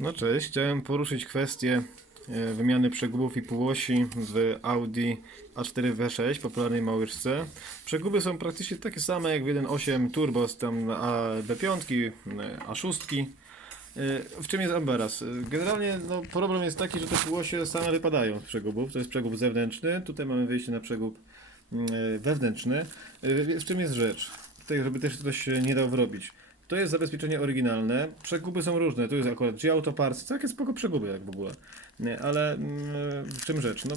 No cześć, chciałem poruszyć kwestię e, wymiany przegubów i półosi w Audi A4 W6, popularnej małyczce. Przeguby są praktycznie takie same jak w 1.8 Turbo, tam A, B5, e, A6. E, W czym jest amberas? E, Generalnie no, problem jest taki, że te półosie same wypadają z przegubów. To jest przegub zewnętrzny, tutaj mamy wyjście na przegub mm, e, wewnętrzny. E, W czym jest rzecz? Tutaj, żeby też ktoś nie dał wrobić. To jest zabezpieczenie oryginalne. Przeguby są różne. Tu jest akurat G-Auto Parts, takie spoko przeguby jak w ogóle. Nie, ale mm, w czym rzecz? No,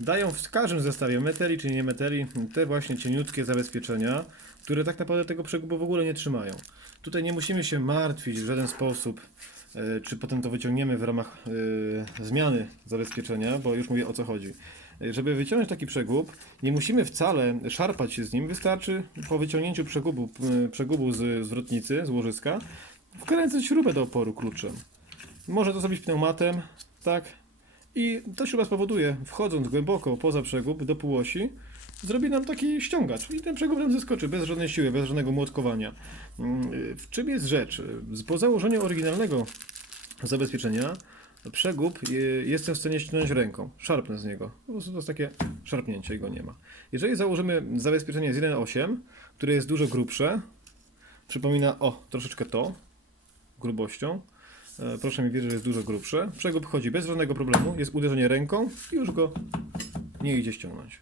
dają w każdym zestawie metali czy nie metali te właśnie cieniutkie zabezpieczenia, które tak naprawdę tego przegubu w ogóle nie trzymają. Tutaj nie musimy się martwić w żaden sposób, e, czy potem to wyciągniemy w ramach e, zmiany zabezpieczenia, bo już mówię o co chodzi. Żeby wyciągnąć taki przegub, nie musimy wcale szarpać się z nim, wystarczy po wyciągnięciu przegubu, e, przegubu z zwrotnicy, z łożyska, wkręcić śrubę do oporu kluczem. Może to zrobić pneumatem, tak? I ta śruba spowoduje, wchodząc głęboko poza przegub do półosi, zrobi nam taki ściągacz i ten przegub nam zeskoczy bez żadnej siły, bez żadnego młotkowania. Mm, W czym jest rzecz? Po założeniu oryginalnego zabezpieczenia przegub y, jestem w stanie ściągnąć ręką, szarpnę z niego. Po prostu to jest takie szarpnięcie i go nie ma. Jeżeli założymy zabezpieczenie z 1.8, które jest dużo grubsze, przypomina o troszeczkę to grubością, E, Proszę mi wierzyć, że jest dużo grubsze. Przegub chodzi bez żadnego problemu. Jest uderzenie ręką i już go nie idzie ściągnąć.